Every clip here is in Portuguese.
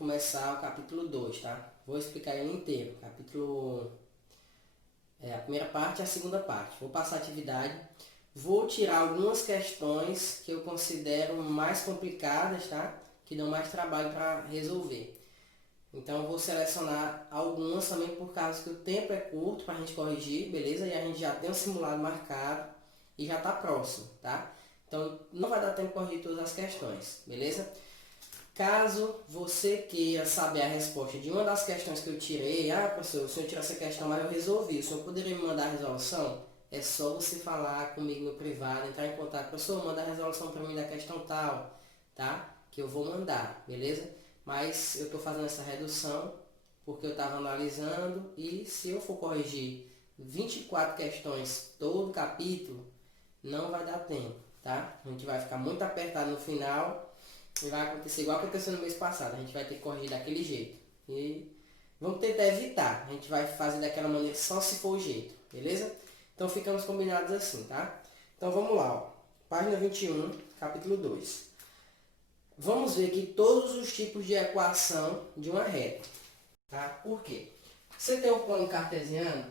começar o capítulo 2, tá? Vou explicar ele inteiro. Capítulo... a primeira parte e a segunda parte. Vou passar a atividade. Vou tirar algumas questões que eu considero mais complicadas, tá? Que dão mais trabalho para resolver. Então eu vou selecionar algumas também por causa que o tempo é curto para a gente corrigir, beleza? E a gente já tem um simulado marcado e já está próximo, tá? Então não vai dar tempo de corrigir todas as questões, beleza? Caso você queira saber a resposta de uma das questões que eu tirei, professor, o senhor tirou essa questão, mas eu resolvi, o senhor poderia me mandar a resolução? É só você falar comigo no privado, entrar em contato, professor, manda a resolução para mim da questão tal, tá? Que eu vou mandar, beleza? Mas eu estou fazendo essa redução porque eu estava analisando e se eu for corrigir 24 questões todo capítulo, não vai dar tempo, tá? A gente vai ficar muito apertado no final e vai acontecer igual aconteceu no mês passado. A gente vai ter que corrigir daquele jeito. E vamos tentar evitar. A gente vai fazer daquela maneira só se for o jeito, beleza? Então ficamos combinados assim, tá? Então vamos lá, ó. Página 21, capítulo 2. Vamos ver aqui todos os tipos de equação de uma reta, tá? Por quê? Você tem um plano cartesiano,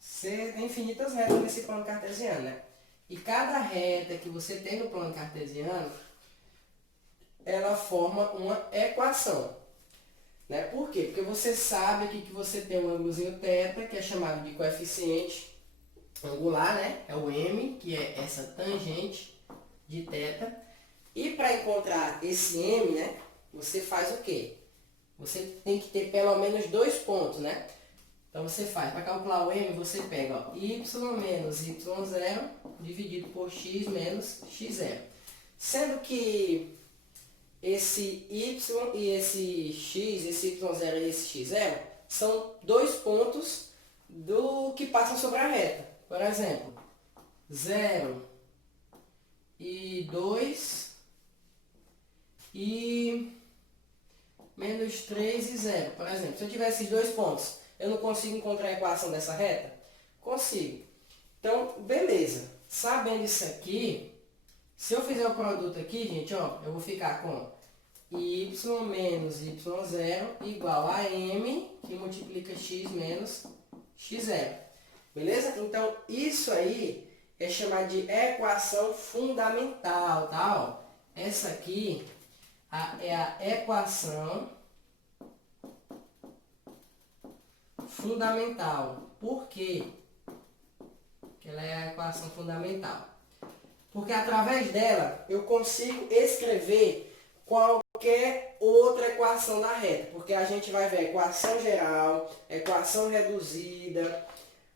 você tem infinitas retas nesse plano cartesiano, né? E cada reta que você tem no plano cartesiano, ela forma uma equação, né? Por quê? Porque você sabe aqui que você tem um ângulozinho θ, que é chamado de coeficiente angular, né? É o m, que é essa tangente de θ. E para encontrar esse m, né, você faz o quê? Você tem que ter pelo menos dois pontos, né? Então você faz, para calcular o m, você pega ó, y menos y0 dividido por x menos x0. Sendo que esse y e esse x, esse y0 e esse x0, são dois pontos do que passam sobre a reta. Por exemplo, 0 e 2... e menos 3 e 0. Por exemplo, se eu tiver esses dois pontos, eu não consigo encontrar a equação dessa reta? Consigo. Então, beleza. Sabendo isso aqui, se eu fizer o produto aqui, gente, ó, eu vou ficar com y menos y0 igual a m, que multiplica x menos x0. Beleza? Então, isso aí é chamado de equação fundamental, tá? Ó, essa aqui é a equação fundamental. Por quê? Porque ela é a equação fundamental. Porque através dela eu consigo escrever qualquer outra equação da reta. Porque a gente vai ver a equação geral, a equação reduzida,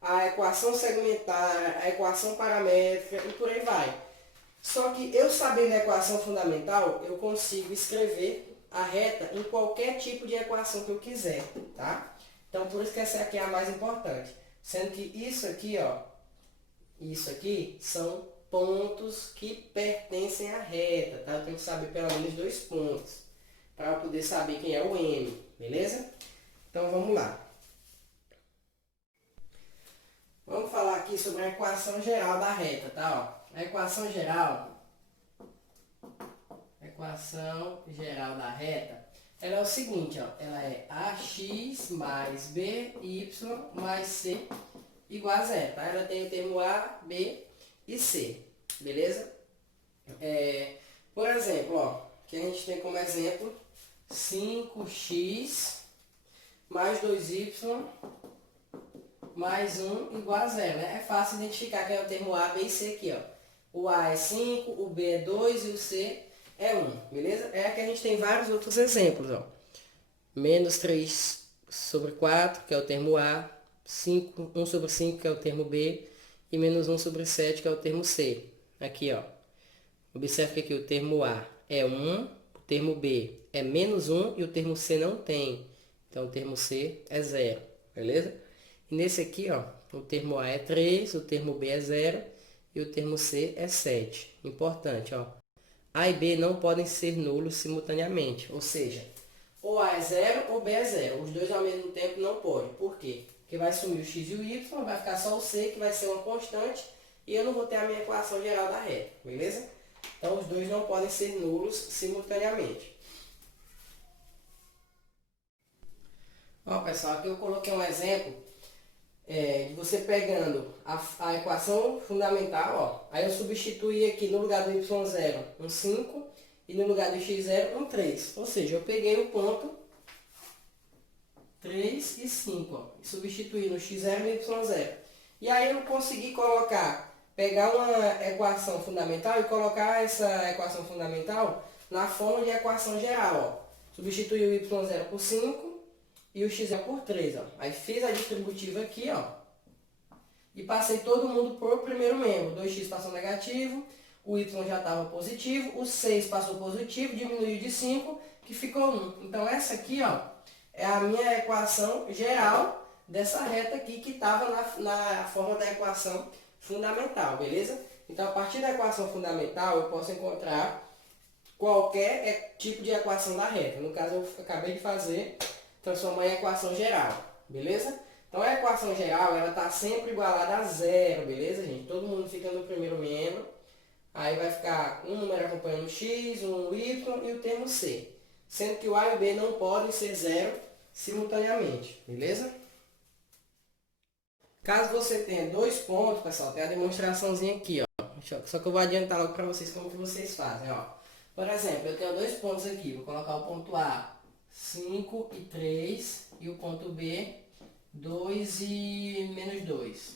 a equação segmentar, a equação paramétrica e por aí vai. Só que eu sabendo a equação fundamental, eu consigo escrever a reta em qualquer tipo de equação que eu quiser, tá? Então, por isso que essa aqui é a mais importante. Sendo que isso aqui, ó, isso aqui são pontos que pertencem à reta, tá? Eu tenho que saber pelo menos dois pontos, para eu poder saber quem é o m, beleza? Então, vamos lá. Vamos falar aqui sobre a equação geral da reta, tá? Ó, a equação geral da reta, ela é o seguinte, ó, ela é ax mais by mais c igual a zero, tá? Ela tem o termo a, b e c, beleza? Por exemplo, ó, que a gente tem como exemplo 5x mais 2y mais 1 igual a zero, né? É fácil identificar que é o termo a, b e c aqui, ó. O a é 5, o b é 2 e o c é 1, beleza? É que a gente tem vários outros exemplos, ó. Menos 3 sobre 4, que é o termo A, 1 sobre 5, que é o termo B, e menos 1 sobre 7, que é o termo C. Aqui, ó. Observe que aqui o termo A é 1, o termo B é menos 1 e o termo C não tem. Então, o termo C é 0, beleza? E nesse aqui, ó, o termo A é 3, o termo B é 0 e o termo C é 7. Importante, ó. A e B não podem ser nulos simultaneamente, ou seja, ou A é 0 ou B é 0. Os dois ao mesmo tempo não podem. Por quê? Porque vai sumir o x e o y, vai ficar só o c, que vai ser uma constante, e eu não vou ter a minha equação geral da reta, beleza? Então, os dois não podem ser nulos simultaneamente. Ó, pessoal, aqui eu coloquei um exemplo de você pegando a equação fundamental, ó. Aí eu substituí aqui no lugar do y0 um 5 e no lugar do x0 um 3. Ou seja, eu peguei o ponto 3 e 5, ó, e substituí no x0 e no y0. E aí eu consegui pegar uma equação fundamental e colocar essa equação fundamental na forma de equação geral, ó. Substituí o y0 por 5 e o x0 por 3, ó. Aí fiz a distributiva aqui, ó. E passei todo mundo para o primeiro membro. 2x passou negativo, o y já estava positivo, o 6 passou positivo, diminuiu de 5, que ficou 1. Então essa aqui, ó, é a minha equação geral dessa reta aqui que estava na forma da equação fundamental, beleza? Então a partir da equação fundamental eu posso encontrar qualquer tipo de equação da reta. No caso eu acabei de fazer, transformar em equação geral, beleza? Então a equação geral, ela está sempre igualada a zero, beleza, gente? Todo mundo fica no primeiro membro, aí vai ficar um número acompanhando o x, um y e o termo c. Sendo que o a e o b não podem ser zero simultaneamente, beleza? Caso você tenha dois pontos, pessoal, tem a demonstraçãozinha aqui, ó. Só que eu vou adiantar logo para vocês como que vocês fazem, ó. Por exemplo, eu tenho dois pontos aqui, vou colocar o ponto A 5 e 3 e o ponto B 2 e menos 2.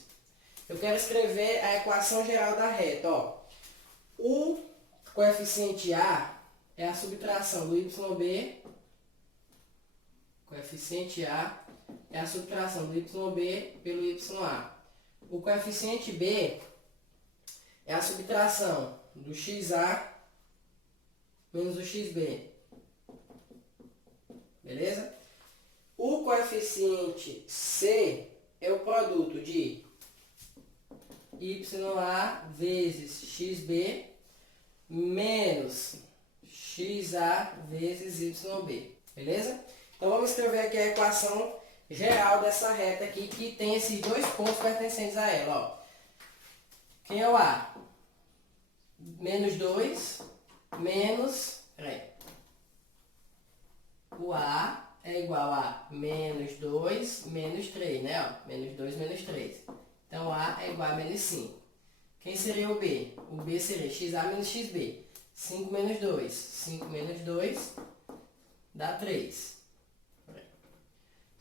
Eu quero escrever a equação geral da reta, ó. O coeficiente A é a subtração do YB. Coeficiente A é a subtração do YB pelo YA. O coeficiente B é a subtração do XA menos o XB. Beleza? O coeficiente C é o produto de YA vezes XB menos XA vezes YB. Beleza? Então vamos escrever aqui a equação geral dessa reta aqui que tem esses dois pontos pertencentes a ela. Ó. Quem é o A? Menos 2 menos... O A é igual a menos 2 menos 3, né? Ó, menos 2 menos 3. Então A é igual a menos 5. Quem seria o B? O B seria XA menos XB. 5 menos 2. 5 menos 2 dá 3.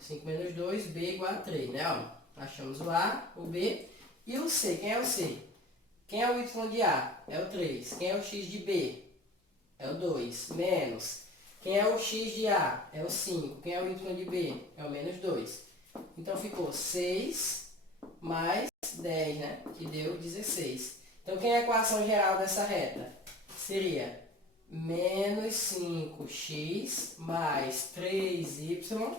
5 menos 2, B igual a 3, né? Ó, achamos o A, o B e o C. Quem é o C? Quem é o Y de A? É o 3. Quem é o X de B? É o 2. Menos. Quem é o X de A? É o 5. Quem é o Y de B? É o menos 2. Então ficou 6 mais 10, né? Que deu 16. Então quem é a equação geral dessa reta? Seria menos 5x mais 3y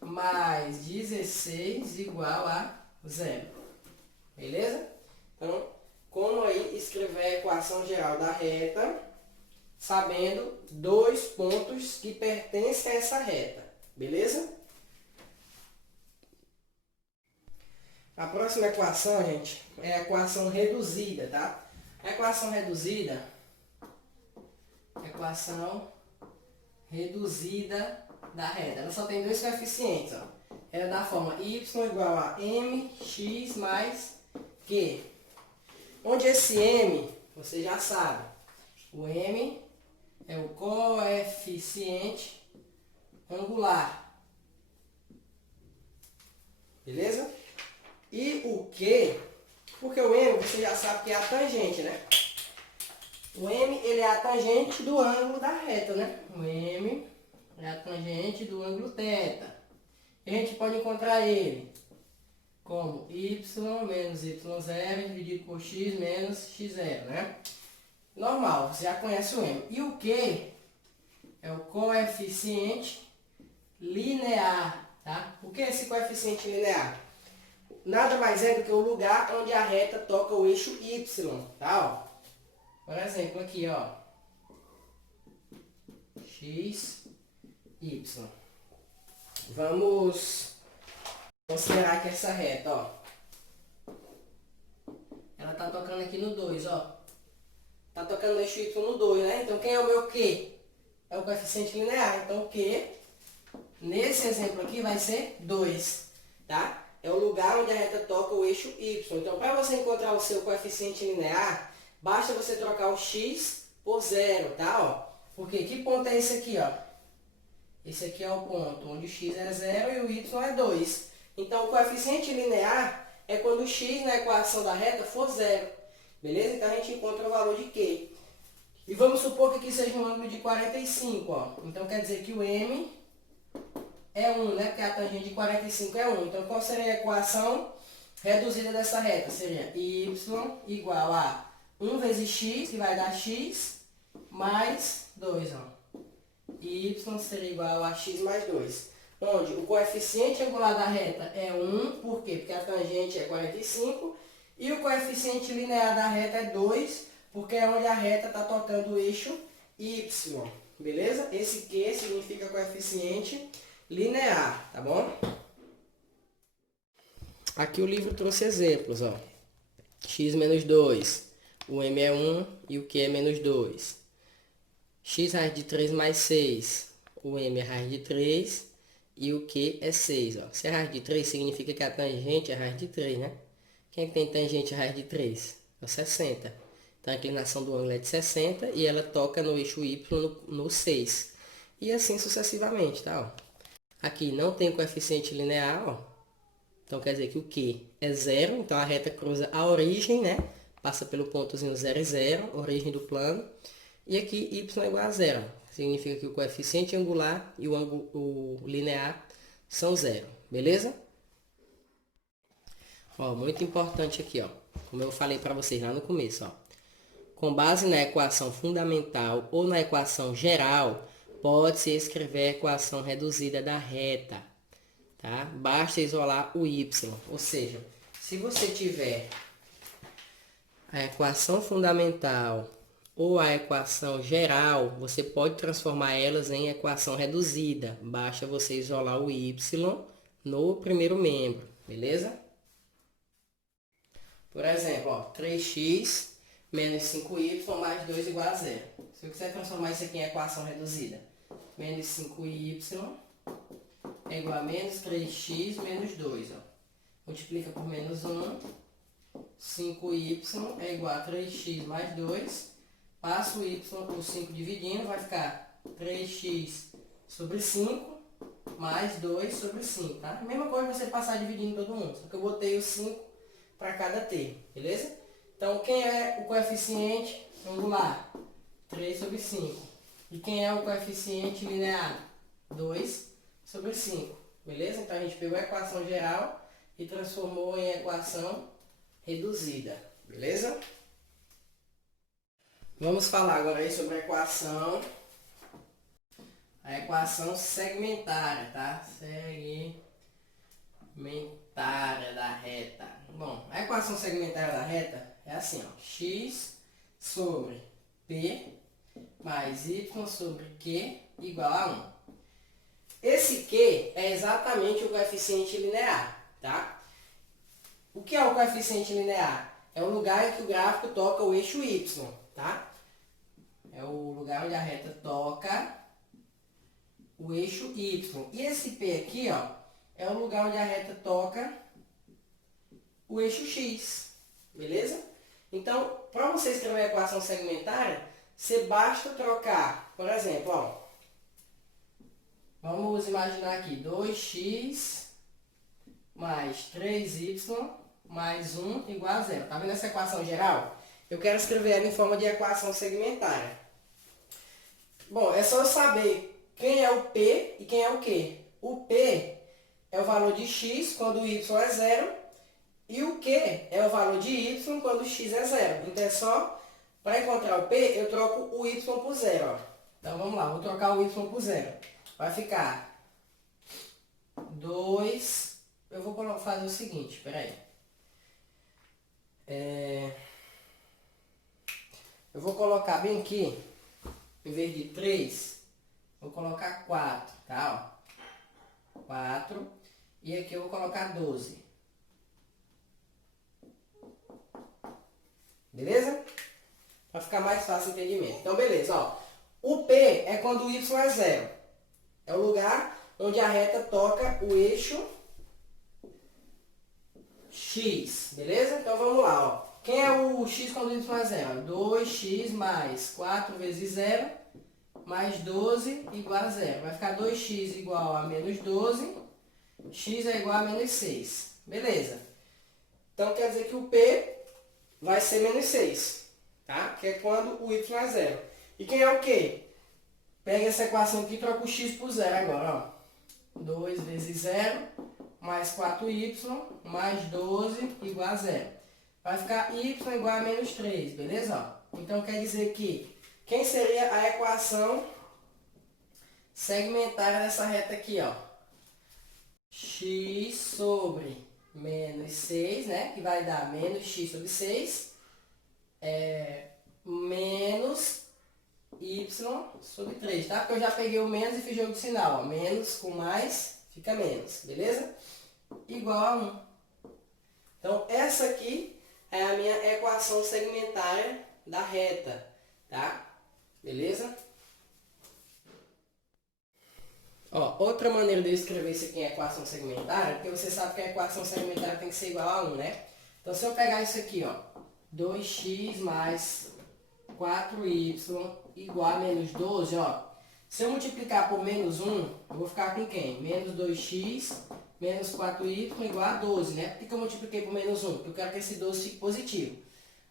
mais 16 igual a 0. Beleza? Então, como aí escrever a equação geral da reta, sabendo dois pontos que pertencem a essa reta. Beleza? A próxima equação, gente, é a equação reduzida, tá? A equação reduzida da reta. Ela só tem dois coeficientes, ó. Ela é da forma y igual a mx mais q. Onde esse m, você já sabe, o m é o coeficiente angular. Beleza? E o q, porque o m você já sabe que é a tangente, né? O m ele é a tangente do ângulo da reta, né? O m é a tangente do ângulo θ. E a gente pode encontrar ele como y menos y0 dividido por x menos x0, né? Normal, você já conhece o m. E o q é o coeficiente linear, tá? O que é esse coeficiente linear? Nada mais é do que o lugar onde a reta toca o eixo y, tá? Ó. Por exemplo, aqui, ó. X, y. Vamos considerar que essa reta, ó. Ela tá tocando aqui no 2, ó. Tá tocando no eixo y no 2, né? Então, quem é o meu Q? É o coeficiente linear. Então, Q Nesse exemplo aqui vai ser 2, tá? É o lugar onde a reta toca o eixo Y. Então, para você encontrar o seu coeficiente linear, basta você trocar o x por 0, tá? Ó, porque que ponto é esse aqui, ó? Esse aqui é o ponto onde o x é 0 e o y é 2. Então, o coeficiente linear é quando o x na equação da reta for 0. Beleza? Então, a gente encontra o valor de Q. E vamos supor que aqui seja um ângulo de 45, ó. Então, quer dizer que o M é 1, né? Porque a tangente de 45 é 1. Então, qual seria a equação reduzida dessa reta? Seria y igual a 1 vezes x, que vai dar x, mais 2, ó. Y seria igual a x mais 2. Onde o coeficiente angular da reta é 1, por quê? Porque a tangente é 45. E o coeficiente linear da reta é 2, porque é onde a reta está tocando o eixo y. Beleza? Esse Q significa coeficiente linear, tá bom? Aqui o livro trouxe exemplos, ó. X menos 2, o M é 1 e o Q é menos 2. X raiz de 3 mais 6, o M é raiz de 3 e o Q é 6, ó. Se é raiz de 3, significa que a tangente é raiz de 3, né? Quem tem tangente raiz de 3? É o 60. Então a inclinação do ângulo é de 60 e ela toca no eixo Y no 6. E assim sucessivamente, tá? Ó. Aqui não tem coeficiente linear, ó. Então quer dizer que o Q é 0, então a reta cruza a origem, né? Passa pelo pontozinho 0 e 0, origem do plano. E aqui y é igual a 0. Significa que o coeficiente angular e o linear são 0. Beleza? Ó, muito importante aqui, ó. Como eu falei para vocês lá no começo, ó. Com base na equação fundamental ou na equação geral, pode-se escrever a equação reduzida da reta, tá? Basta isolar o y. Ou seja, se você tiver a equação fundamental ou a equação geral, você pode transformar elas em equação reduzida. Basta você isolar o y no primeiro membro, beleza? Por exemplo, ó, 3x menos 5y mais 2 igual a 0. Se eu quiser transformar isso aqui em equação reduzida, menos 5y é igual a menos 3x menos 2. Ó. Multiplica por menos 1. 5y é igual a 3x mais 2. Passa o y por 5 dividindo, vai ficar 3x sobre 5 mais 2 sobre 5, tá? Mesma coisa você passar dividindo todo mundo, só que eu botei o 5 para cada t, beleza? Então, quem é o coeficiente angular? 3 sobre 5. E quem é o coeficiente linear? 2 sobre 5, beleza? Então, a gente pegou a equação geral e transformou em equação reduzida, beleza? Vamos falar agora aí sobre a equação segmentária, tá? Segmentária da reta. Bom, a equação segmentária da reta é assim, ó. X sobre P mais Y sobre Q igual a 1. Esse Q é exatamente o coeficiente linear, tá? O que é o coeficiente linear? É o lugar em que o gráfico toca o eixo Y, tá? É o lugar onde a reta toca o eixo Y. E esse P aqui, ó, é o lugar onde a reta toca o eixo X. Beleza? Então, para você escrever a equação segmentária, você basta trocar, por exemplo, ó, vamos imaginar aqui, 2x mais 3y mais 1 igual a 0. Tá vendo essa equação geral? Eu quero escrever ela em forma de equação segmentária. Bom, é só eu saber quem é o P e quem é o Q. O P é o valor de x quando o y é 0 e o Q é o valor de y quando o x é 0. Então é só, para encontrar o P, eu troco o y por 0. Ó. Então vamos lá, vou trocar o y por 0. Vai ficar 2, eu vou fazer o seguinte, peraí. Eu vou colocar bem aqui, em vez de 3, vou colocar 4, tá? Ó. 4. E aqui eu vou colocar 12. Beleza? Para ficar mais fácil o entendimento. Então, beleza, ó. O P é quando o y é 0. É o lugar onde a reta toca o eixo X, beleza? Então vamos lá, ó. Quem é o X quando y é zero? 2x mais 4 vezes 0 mais 12 igual a zero. Vai ficar 2x igual a menos 12, x é igual a menos 6. Beleza. Então quer dizer que o P vai ser menos 6, tá? Que é quando o y é zero. E quem é o Q? Pega essa equação aqui e troca o x por zero agora, ó. 2 vezes 0 mais 4y mais 12 igual a zero. Vai ficar y igual a menos 3, beleza? Ó. Então quer dizer que quem seria a equação segmentária dessa reta aqui, ó? X sobre menos 6, né? Que vai dar menos x sobre 6, menos y sobre 3, tá? Porque eu já peguei o menos e fiz jogo de sinal, ó. Menos com mais fica menos, beleza? Igual a 1. Então, essa aqui é a minha equação segmentária da reta, tá? Beleza? Ó, outra maneira de eu escrever isso aqui em equação segmentária, porque você sabe que a equação segmentária tem que ser igual a 1, né? Então, se eu pegar isso aqui, ó, 2x mais 4y igual a menos 12, ó. Se eu multiplicar por menos 1, eu vou ficar com quem? Menos 2x menos 4y igual a 12, né? Por que eu multipliquei por menos 1? Porque eu quero que esse 12 fique positivo.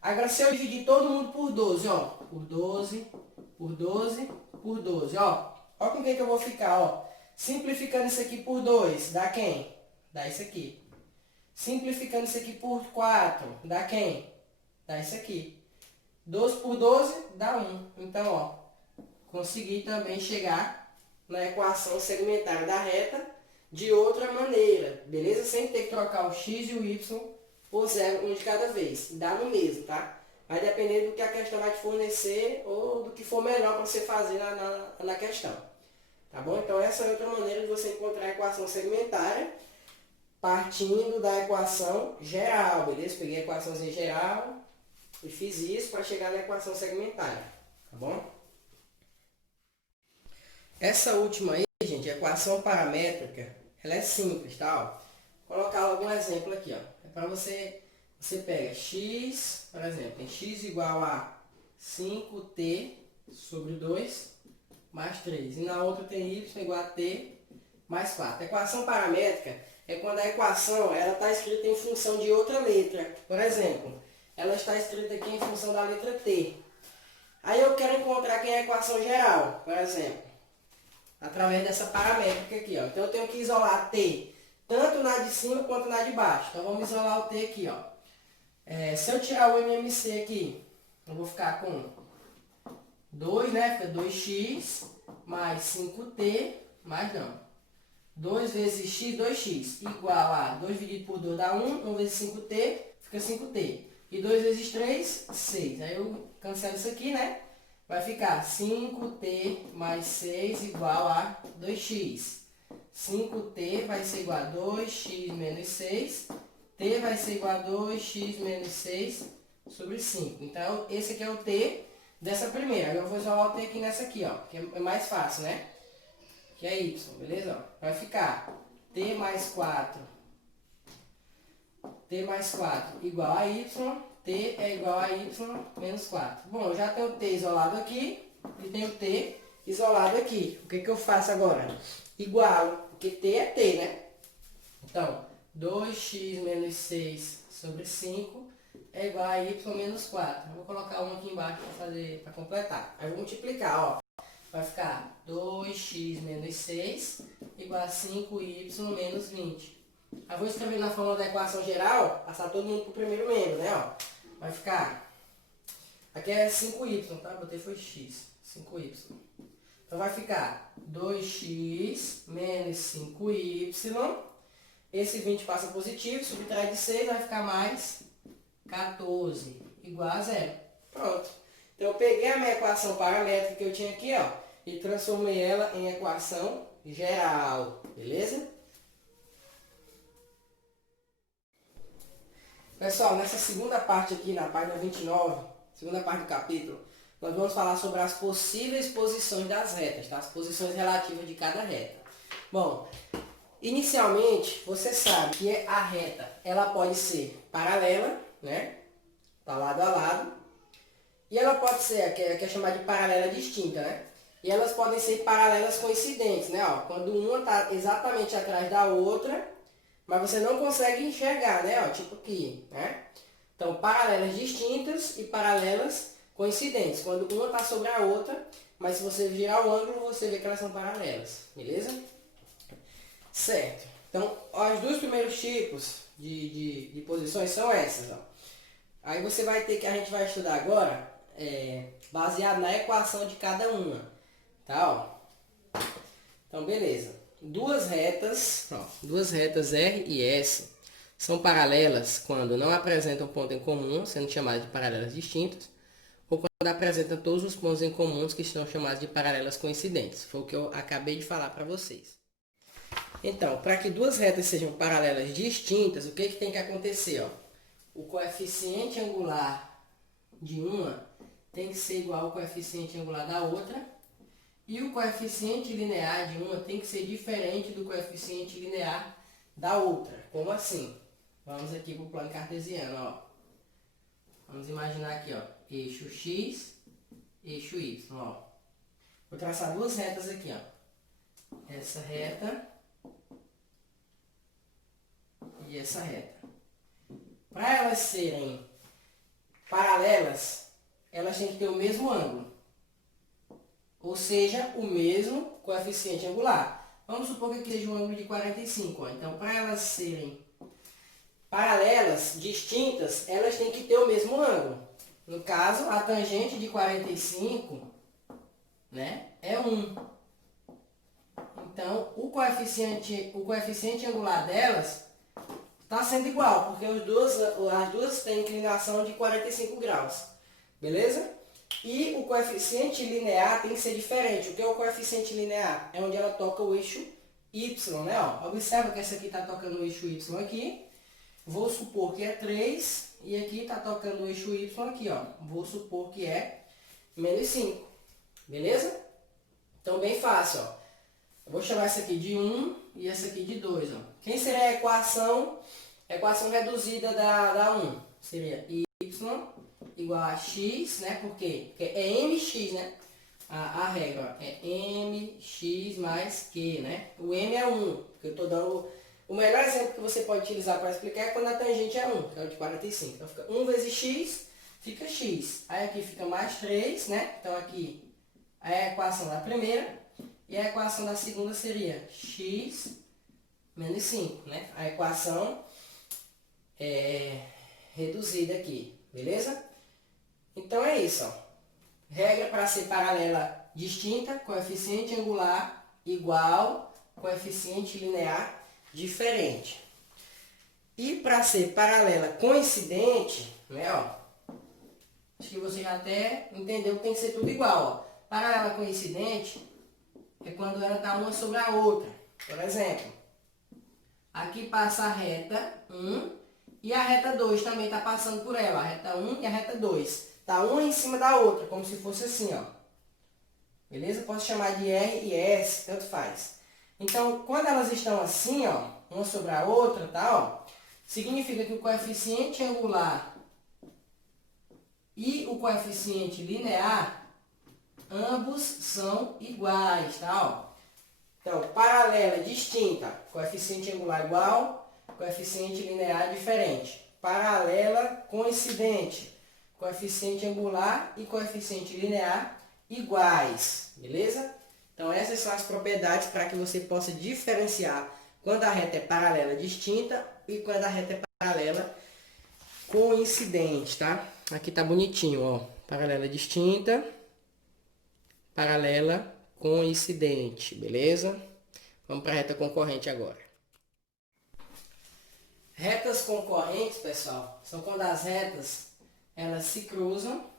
Agora, se eu dividir todo mundo por 12, ó. Por 12, por 12, por 12, ó. Ó com quem que eu vou ficar, ó. Simplificando isso aqui por 2, dá quem? Dá isso aqui. Simplificando isso aqui por 4, dá quem? Dá isso aqui. 12 por 12 dá 1. Então, ó, consegui também chegar na equação segmentária da reta de outra maneira, beleza? Sem ter que trocar o x e o y por zero, um de cada vez. Dá no mesmo, tá? Vai depender do que a questão vai te fornecer ou do que for melhor para você fazer na questão. Tá bom? Então, essa é outra maneira de você encontrar a equação segmentária partindo da equação geral, beleza? Peguei a equaçãozinha geral e fiz isso para chegar na equação segmentária, tá bom? Essa última aí, gente, a equação paramétrica, ela é simples, tá? Ó, vou colocar algum exemplo aqui, ó. É para você pega x, por exemplo, tem x igual a 5t sobre 2 mais 3. E na outra tem y igual a t mais 4. A equação paramétrica é quando a equação está escrita em função de outra letra. Por exemplo, ela está escrita aqui em função da letra t. Aí eu quero encontrar quem é a equação geral, por exemplo, através dessa paramétrica aqui, ó. Então eu tenho que isolar t, tanto na de cima quanto na de baixo. Então vamos isolar o t aqui, ó. Se eu tirar o MMC aqui, eu vou ficar com 2, né? Fica 2x mais 5t mais não. 2 vezes x, 2x, igual a 2 dividido por 2 dá 1, 1 vezes 5t, fica 5t. E 2 vezes 3, 6. Aí eu cancelo isso aqui, né? Vai ficar 5t mais 6 igual a 2x. 5t vai ser igual a 2x menos 6. T vai ser igual a 2x menos 6 sobre 5. Então, esse aqui é o t dessa primeira. Agora eu vou isolar o t aqui nessa aqui, ó. Que é mais fácil, né? Que é y, beleza? Ó, vai ficar t mais 4. T mais 4 igual a y. T é igual a y menos 4. Bom, eu já tenho o t isolado aqui e tenho o t isolado aqui. O que que eu faço agora? Igualo, porque t é t, né? Então, 2x menos 6 sobre 5 é igual a y menos 4. Eu vou colocar um aqui embaixo para completar. Aí eu vou multiplicar, ó. Vai ficar 2x menos 6 igual a 5y menos 20. Aí vou escrever na forma da equação geral, passar todo mundo para o primeiro membro, né? Ó. Vai ficar... Aqui é 5y, tá? Botei foi x. 5y. Então vai ficar 2x menos 5y. Esse 20 passa positivo, subtrai de 6, vai ficar mais 14, igual a 0. Pronto. Então eu peguei a minha equação paramétrica que eu tinha aqui, ó, e transformei ela em equação geral. Beleza? Pessoal, nessa segunda parte aqui, na página 29, segunda parte do capítulo, nós vamos falar sobre as possíveis posições das retas, tá? As posições relativas de cada reta. Bom, inicialmente você sabe que a reta ela pode ser paralela, né? Tá lado a lado. E ela pode ser, que é chamada de paralela distinta, né? E elas podem ser paralelas coincidentes, né? Ó, quando uma está exatamente atrás da outra, mas você não consegue enxergar, né? Ó, tipo aqui, né? Então, paralelas distintas e paralelas coincidentes. Quando uma está sobre a outra, mas se você virar o ângulo, você vê que elas são paralelas, beleza? Certo. Então, os dois primeiros tipos de posições são essas, ó. Aí você vai ter que, a gente vai estudar agora, baseado na equação de cada uma, tá? Ó. Então, beleza. Duas retas R e S são paralelas quando não apresentam ponto em comum, sendo chamadas de paralelas distintas, ou quando apresentam todos os pontos em comuns, que são chamados de paralelas coincidentes. Foi o que eu acabei de falar para vocês. Então, para que duas retas sejam paralelas distintas, o que tem que acontecer? Ó? O coeficiente angular de uma tem que ser igual ao coeficiente angular da outra, e o coeficiente linear de uma tem que ser diferente do coeficiente linear da outra. Como assim? Vamos aqui para o plano cartesiano. Ó. Vamos imaginar aqui, ó, eixo X, eixo Y. Ó. Vou traçar duas retas aqui. Ó. Essa reta e essa reta. Para elas serem paralelas, elas têm que ter o mesmo ângulo. Ou seja, o mesmo coeficiente angular. Vamos supor que aqui seja um ângulo de 45. Ó. Então, para elas serem paralelas, distintas, elas têm que ter o mesmo ângulo. No caso, a tangente de 45, né, é 1. Então, o coeficiente angular delas está sendo igual, porque as duas têm inclinação de 45 graus. Beleza? E o coeficiente linear tem que ser diferente. O que é o coeficiente linear? É onde ela toca o eixo Y, né? Ó, observa que essa aqui está tocando o eixo Y aqui. Vou supor que é 3. E aqui está tocando o eixo Y aqui, ó. Vou supor que é menos 5. Beleza? Então, bem fácil, ó. Eu vou chamar essa aqui de 1 e essa aqui de 2, ó. Quem seria a equação reduzida da 1? Seria y igual a x, né? Por quê? Porque é mx, né? A regra, ó, é mx mais q, né? O m é 1, porque eu estou dando... O melhor exemplo que você pode utilizar para explicar é quando a tangente é 1, que é o de 45. Então, fica 1 vezes x, fica x. Aí aqui fica mais 3, né? Então, aqui é a equação da primeira. E a equação da segunda seria x menos 5, né? A equação reduzida aqui, beleza? Então é isso, ó. Regra para ser paralela distinta, coeficiente angular igual, coeficiente linear diferente. E para ser paralela coincidente, né, ó, acho que você já até entendeu que tem que ser tudo igual, ó. Paralela coincidente é quando ela está uma sobre a outra. Por exemplo, aqui passa a reta 1 e a reta 2 também está passando por ela. A reta 1 e a reta 2. Está uma em cima da outra, como se fosse assim, ó. Beleza? Posso chamar de R e S, tanto faz. Então, quando elas estão assim, ó, uma sobre a outra, tá, ó, significa que o coeficiente angular e o coeficiente linear, ambos são iguais, tá, ó. Então, paralela distinta, coeficiente angular igual, coeficiente linear diferente. Paralela coincidente, coeficiente angular e coeficiente linear iguais, beleza? Então, essas são as propriedades para que você possa diferenciar quando a reta é paralela distinta e quando a reta é paralela coincidente, tá? Aqui tá bonitinho, ó. Paralela distinta, paralela coincidente, beleza? Vamos para a reta concorrente agora. Retas concorrentes, pessoal, são quando as retas elas se cruzam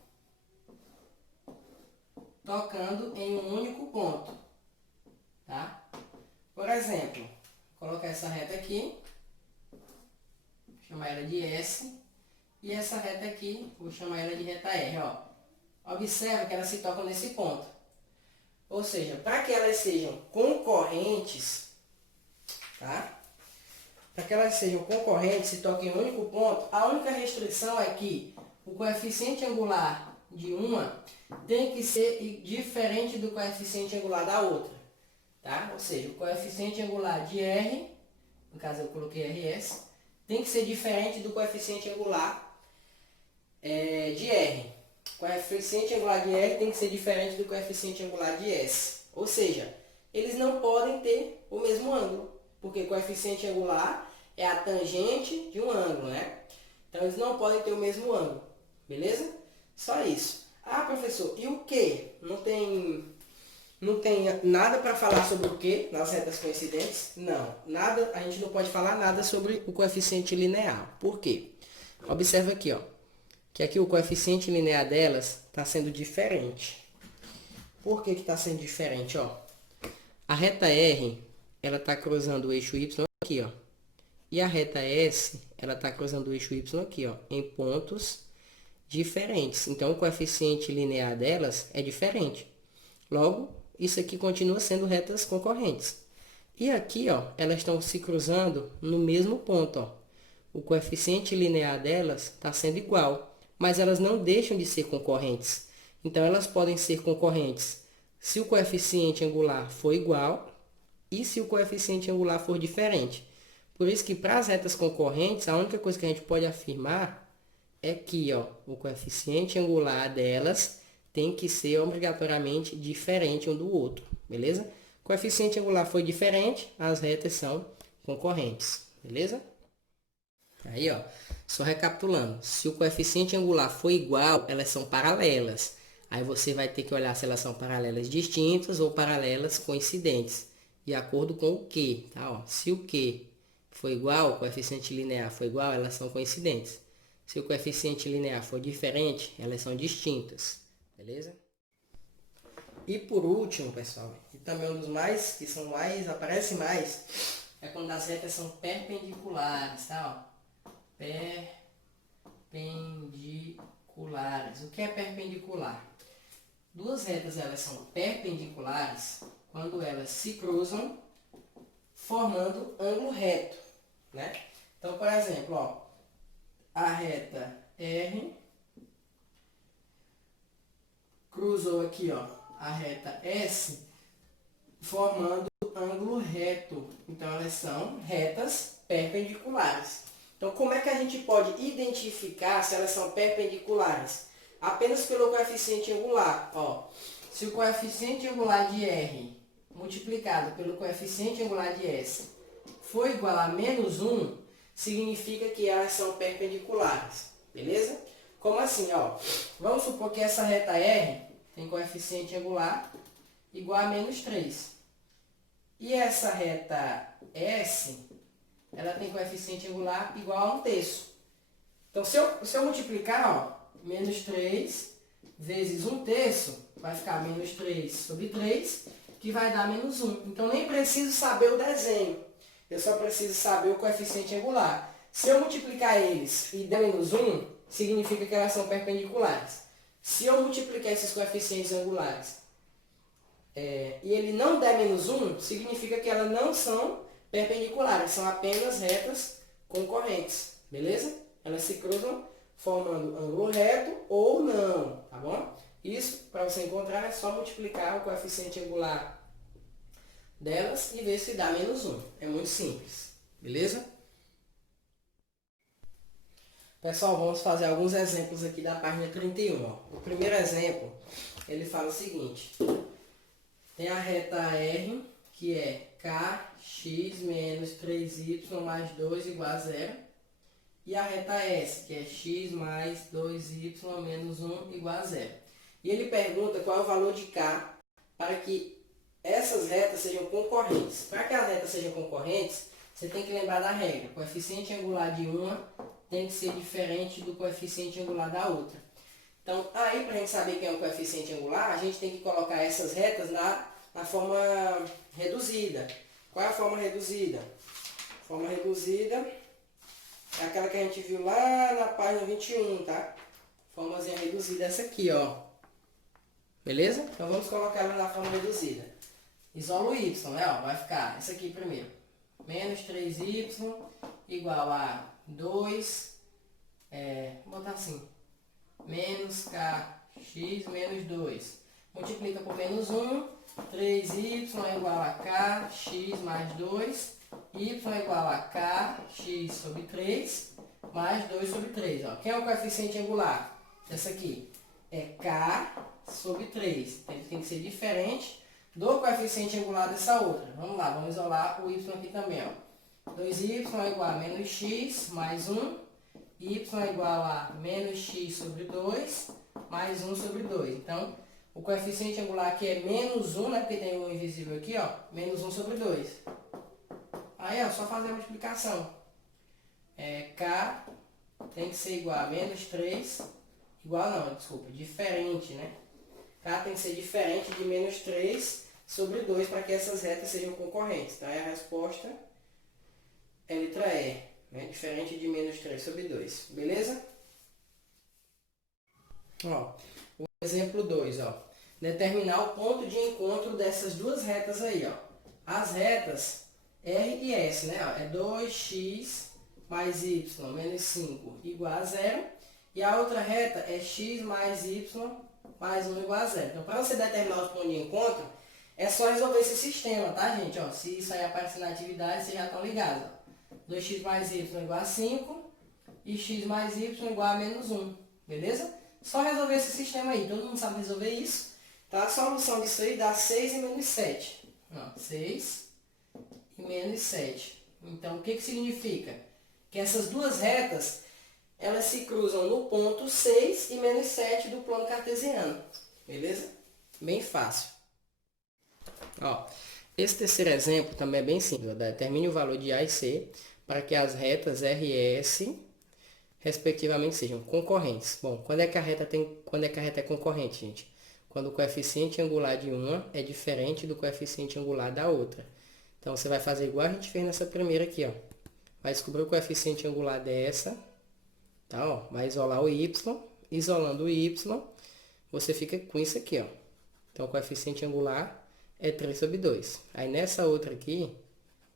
tocando em um único ponto, tá? Por exemplo, vou colocar essa reta aqui, vou chamar ela de S, e essa reta aqui, vou chamar ela de reta R, ó. Observa que elas se tocam nesse ponto. Ou seja, para que elas sejam concorrentes, tá? Para que elas sejam concorrentes, se toquem em um único ponto, a única restrição é que o coeficiente angular de uma tem que ser diferente do coeficiente angular da outra, tá? Ou seja, o coeficiente angular de R, no caso eu coloquei RS, tem que ser diferente do coeficiente angular de R. O coeficiente angular de R tem que ser diferente do coeficiente angular de S. Ou seja, eles não podem ter o mesmo ângulo, porque coeficiente angular é a tangente de um ângulo, né? Então eles não podem ter o mesmo ângulo, beleza? Só isso. Ah, professor, e o que? Não tem nada para falar sobre o que nas retas coincidentes? Não, nada, a gente não pode falar nada sobre o coeficiente linear. Por quê? Observa aqui, ó, que aqui o coeficiente linear delas está sendo diferente. Por que está sendo diferente? Ó? A reta R, ela está cruzando o eixo Y aqui, ó. E a reta S, ela está cruzando o eixo Y aqui, ó, em pontos diferentes. Então, o coeficiente linear delas é diferente. Logo, isso aqui continua sendo retas concorrentes. E aqui, ó, elas estão se cruzando no mesmo ponto, ó. O coeficiente linear delas está sendo igual, mas elas não deixam de ser concorrentes. Então, elas podem ser concorrentes se o coeficiente angular for igual e se o coeficiente angular for diferente. Por isso que para as retas concorrentes, a única coisa que a gente pode afirmar é que ó, o coeficiente angular delas tem que ser obrigatoriamente diferente um do outro, beleza? O coeficiente angular foi diferente, as retas são concorrentes, beleza? Aí, ó, só recapitulando, se o coeficiente angular for igual, elas são paralelas. Aí você vai ter que olhar se elas são paralelas distintas ou paralelas coincidentes, de acordo com o Q, tá? Ó, se o Q for igual, o coeficiente linear for igual, elas são coincidentes. Se o coeficiente linear for diferente, elas são distintas, beleza? E por último, pessoal, e também um dos mais, que são mais, aparece mais, é quando as retas são perpendiculares, tá? Ó, perpendiculares. O que é perpendicular? Duas retas, elas são perpendiculares quando elas se cruzam, formando ângulo reto, né? Então, por exemplo, ó, a reta R cruzou aqui, ó, a reta S, formando ângulo reto. Então, elas são retas perpendiculares. Então, como é que a gente pode identificar se elas são perpendiculares? Apenas pelo coeficiente angular. Ó, se o coeficiente angular de R multiplicado pelo coeficiente angular de S for igual a -1, significa que elas são perpendiculares, beleza? Como assim, ó? Vamos supor que essa reta R tem coeficiente angular igual a -3. E essa reta S, ela tem coeficiente angular igual a 1/3. Então, se eu multiplicar, ó, -3 vezes 1/3, vai ficar -3 sobre 3, que vai dar -1. Então, nem preciso saber o desenho. Eu só preciso saber o coeficiente angular. Se eu multiplicar eles e der -1, significa que elas são perpendiculares. Se eu multiplicar esses coeficientes angulares e ele não der -1, significa que elas não são perpendiculares, são apenas retas concorrentes, beleza? Elas se cruzam formando ângulo reto ou não, tá bom? Isso, para você encontrar, é só multiplicar o coeficiente angular delas e ver se dá -1. É muito simples, beleza? Pessoal, vamos fazer alguns exemplos aqui da página 31. Ó. O primeiro exemplo, ele fala o seguinte. Tem a reta R, que é kx menos 3y mais 2 igual a 0. E a reta S, que é x mais 2y menos 1 igual a 0. E ele pergunta qual é o valor de k para que essas retas sejam concorrentes. Para que as retas sejam concorrentes, você tem que lembrar da regra. O coeficiente angular de uma tem que ser diferente do coeficiente angular da outra. Então, aí para a gente saber quem é o coeficiente angular, a gente tem que colocar essas retas na forma reduzida. Qual é a forma reduzida? A forma reduzida é aquela que a gente viu lá na página 21, tá? Formazinha reduzida, essa aqui, ó. Beleza? Então vamos colocar ela na forma reduzida. Isola o y, né? Ó, vai ficar essa aqui primeiro. menos 3y igual a 2, vou botar assim, menos kx menos 2. Multiplica por menos 1, 3y é igual a kx mais 2, y é igual a kx sobre 3, mais 2 sobre 3. Ó. Quem é o coeficiente angular? Essa aqui é k sobre 3. Então, ele tem que ser diferente do coeficiente angular dessa outra. Vamos lá, vamos isolar o y aqui também. Ó. 2y é igual a menos x mais 1, y é igual a menos x sobre 2, mais 1 sobre 2. Então, o coeficiente angular aqui é menos 1, né? Porque tem um invisível aqui, ó. Menos 1 sobre 2. Aí, ó, só fazer a multiplicação. K tem que ser igual a menos 3. Igual não, desculpa, diferente, né? K tem que ser diferente de menos 3 sobre 2 para que essas retas sejam concorrentes. Então, a resposta é a letra E, né? Diferente de menos 3 sobre 2. Beleza? Ó, o exemplo 2, ó. Determinar o ponto de encontro dessas duas retas aí, ó. As retas R e S, né? Ó, é 2x mais y menos 5 igual a 0. E a outra reta é x mais y mais 1 igual a 0. Então, para você determinar os pontos de encontro, é só resolver esse sistema, tá, gente? Ó, se isso aí aparecer na atividade, vocês já estão ligados. Ó. 2x mais y igual a 5 e x mais y igual a menos 1. Beleza? Só resolver esse sistema aí. Todo mundo sabe resolver isso. Tá? A solução disso aí dá 6 e menos 7. Ó, 6 e menos 7. Então, o que significa? Que essas duas retas, elas se cruzam no ponto 6 e menos 7 do plano cartesiano. Beleza? Bem fácil. Ó, esse terceiro exemplo também é bem simples. Determine o valor de A e C para que as retas R e S, respectivamente, sejam concorrentes. Bom, quando é que a reta é concorrente, gente? Quando o coeficiente angular de uma é diferente do coeficiente angular da outra. Então, você vai fazer igual a gente fez nessa primeira aqui, ó. Vai descobrir o coeficiente angular dessa, tá, ó. Vai isolar o y. Isolando o y, você fica com isso aqui, ó. Então, o coeficiente angular é 3 sobre 2. Aí, nessa outra aqui,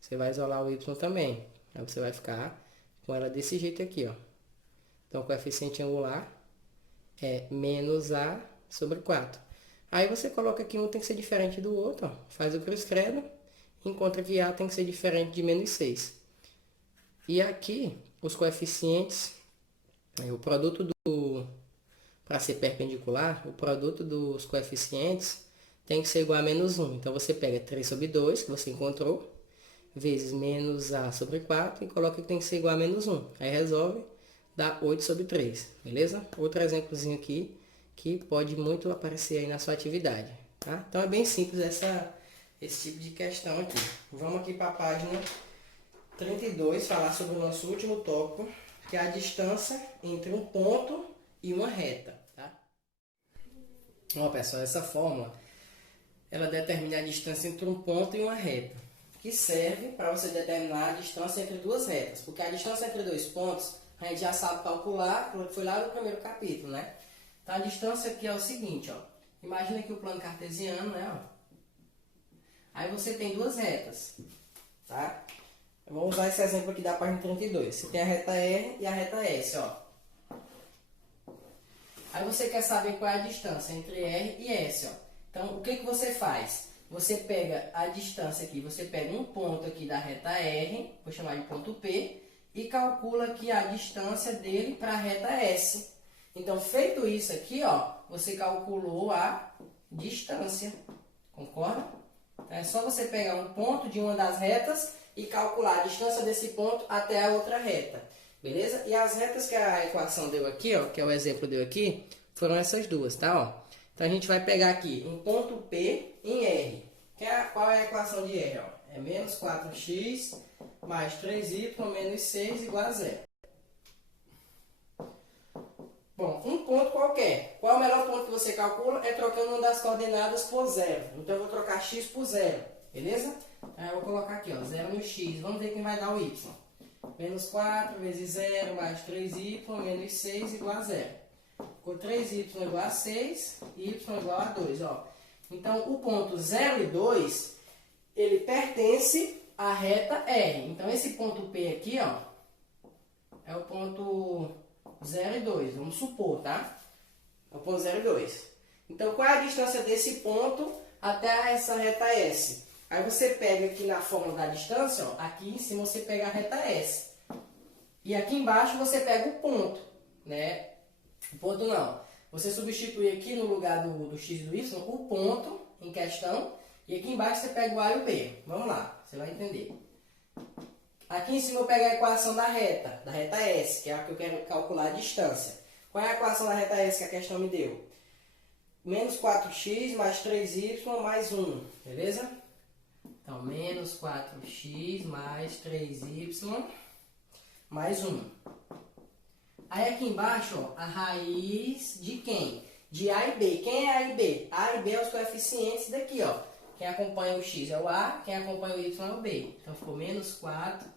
você vai isolar o y também. Aí, você vai ficar com ela desse jeito aqui, ó. Então, o coeficiente angular é menos A sobre 4. Aí você coloca que um tem que ser diferente do outro, ó. Faz o cruz credo, encontra que A tem que ser diferente de menos 6. E aqui, os coeficientes, o produto para ser perpendicular, o produto dos coeficientes tem que ser igual a menos 1. Então, você pega 3 sobre 2, que você encontrou, vezes menos A sobre 4, e coloca que tem que ser igual a menos 1. Aí, resolve, dá 8 sobre 3, beleza? Outro exemplozinho aqui, que pode muito aparecer aí na sua atividade, tá? Então, é bem simples esse tipo de questão aqui. Vamos aqui para a página 32, falar sobre o nosso último tópico, que é a distância entre um ponto e uma reta, tá? Ó, pessoal, essa fórmula, ela determina a distância entre um ponto e uma reta, que serve para você determinar a distância entre duas retas, porque a distância entre dois pontos, a gente já sabe calcular, foi lá no primeiro capítulo, né? Então, a distância aqui é o seguinte, ó. Imagina aqui o plano cartesiano, né, ó. Aí você tem duas retas, tá? Vamos usar esse exemplo aqui da página 32. Você tem a reta R e a reta S, ó. Aí você quer saber qual é a distância entre R e S, ó. Então, o que você faz? Você pega a distância aqui, você pega um ponto aqui da reta R, vou chamar de ponto P, e calcula aqui a distância dele para a reta S. Então, feito isso aqui, ó, você calculou a distância. Concorda? Então, é só você pegar um ponto de uma das retas e calcular a distância desse ponto até a outra reta. Beleza? E as retas que a equação deu aqui, ó, que é o exemplo deu aqui, foram essas duas, tá? Ó. Então, a gente vai pegar aqui um ponto P em R. Qual é a equação de R? Ó? É menos 4x mais 3y menos 6 igual a 0. Bom, um ponto qualquer. Qual é o melhor ponto que você calcula? É trocando uma das coordenadas por 0. Então, eu vou trocar x por 0. Beleza? Aí, eu vou colocar aqui, ó, 0 no x. Vamos ver quem vai dar o y. Menos 4 vezes 0 mais 3y menos 6 igual a 0. Ficou 3y igual a 6, y igual a 2. Ó. Então, o ponto 0 e 2, ele pertence a reta R. Então, esse ponto P aqui, ó, é o ponto 0 e 2, vamos supor, tá? É o ponto 0 e 2. Então, qual é a distância desse ponto até essa reta S? Aí você pega aqui na fórmula da distância, ó, aqui em cima você pega a reta S. E aqui embaixo você pega o ponto, né? O ponto não. Você substitui aqui no lugar do x e do y o ponto em questão. E aqui embaixo você pega o A e o B. Vamos lá, você vai entender. Aqui em cima eu pego a equação da reta S, que é a que eu quero calcular a distância. Qual é a equação da reta S que a questão me deu? Menos 4x mais 3y mais 1, beleza? Então, menos 4x mais 3y mais 1. Aí aqui embaixo, ó, a raiz de quem? De A e B. Quem é A e B? A e B é os coeficientes daqui, ó. Quem acompanha o x é o A, quem acompanha o y é o B. Então, ficou menos 4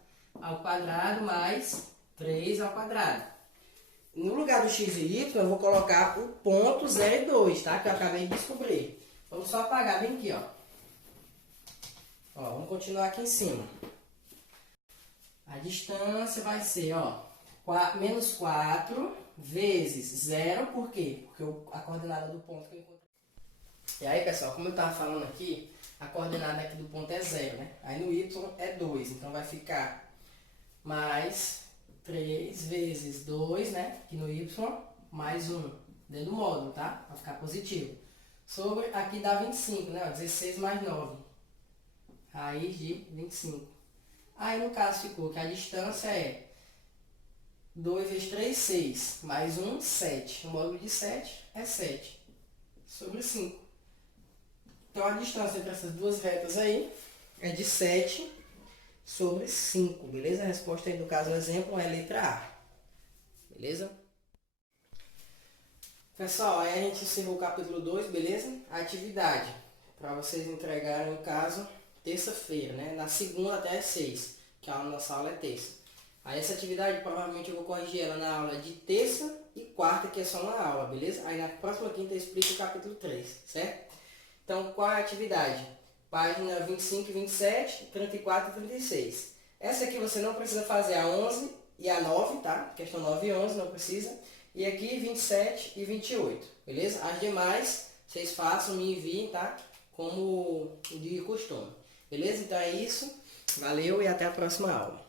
ao quadrado mais 3 ao quadrado. No lugar do x e y, eu vou colocar o ponto 0 e 2, tá? Que eu acabei de descobrir. Vamos só apagar bem aqui, ó. Ó, vamos continuar aqui em cima. A distância vai ser, ó, menos 4 vezes 0, por quê? Porque a coordenada do ponto que eu encontrei. E aí, pessoal, como eu estava falando aqui, a coordenada aqui do ponto é 0, né? Aí no y é 2, então vai ficar mais 3 vezes 2, né? Aqui no y, mais 1, dentro do módulo, tá? Vai ficar positivo. Sobre, aqui dá 25, né? 16 mais 9, raiz de 25. Aí no caso ficou que a distância é 2 vezes 3, 6, mais 1, 7. O módulo de 7 é 7, sobre 5. Então, a distância entre essas duas retas aí é de 7 sobre 5, beleza? A resposta aí, no caso, o exemplo é a letra A, beleza? Pessoal, aí a gente encerrou o capítulo 2, beleza? A atividade, para vocês entregarem, no caso, terça-feira, né? Na segunda até às 6, que a nossa aula é terça. Aí essa atividade, provavelmente eu vou corrigir ela na aula de terça e quarta, que é só uma aula, beleza? Aí na próxima quinta eu explico o capítulo 3, certo? Então, qual é a atividade? Página 25 e 27, 34 e 36. Essa aqui você não precisa fazer a 11 e a 9, tá? Questão 9 e 11, não precisa. E aqui 27 e 28, beleza? As demais, vocês façam, me enviem, tá? Como de costume. Beleza? Então é isso. Valeu e até a próxima aula.